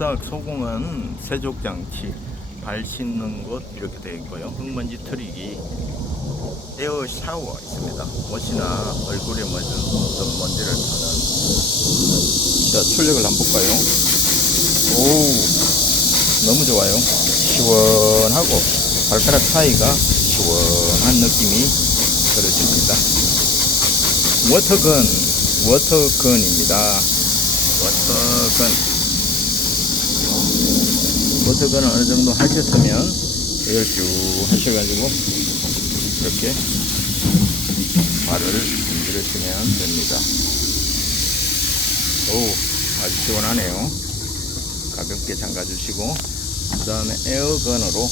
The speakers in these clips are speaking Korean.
싹 소공은 세족장치, 발 씻는 곳 이렇게 되어 있고요. 흙먼지 트리기, 에어 샤워 있습니다. 옷이나 얼굴에 묻은 어떤 먼지를 타는. 자, 출력을 한번 볼까요? 오, 너무 좋아요. 시원하고 발가락 사이가 시원한 느낌이 들어집니다. 워터건, 워터건입니다. 워터건. 워터건을 어느 정도 하셨으면 이걸 쭉 하셔가지고 이렇게 발을 문지르시면 됩니다. 오, 아주 시원하네요. 가볍게 잠가주시고, 그 다음에 에어건으로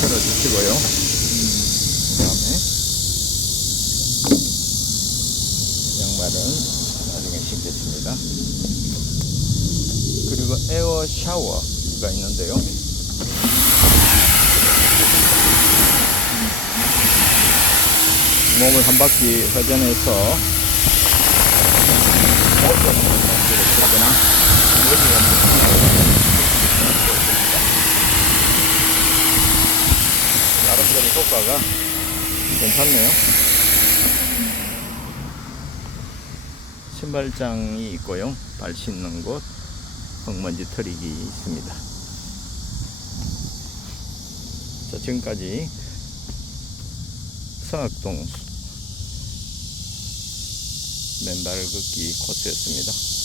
틀어주시고요. 그 다음에 양말은 나중에 신겠습니다. 그리고 에어 샤워가 있는데요. 몸을 한 바퀴 회전해서? 나름대로 효과가 괜찮네요. 신발장이 있고요. 발 씻는 곳, 흙먼지 털이기 있습니다. 자, 지금까지 성악동 맨발 걷기 코스였습니다.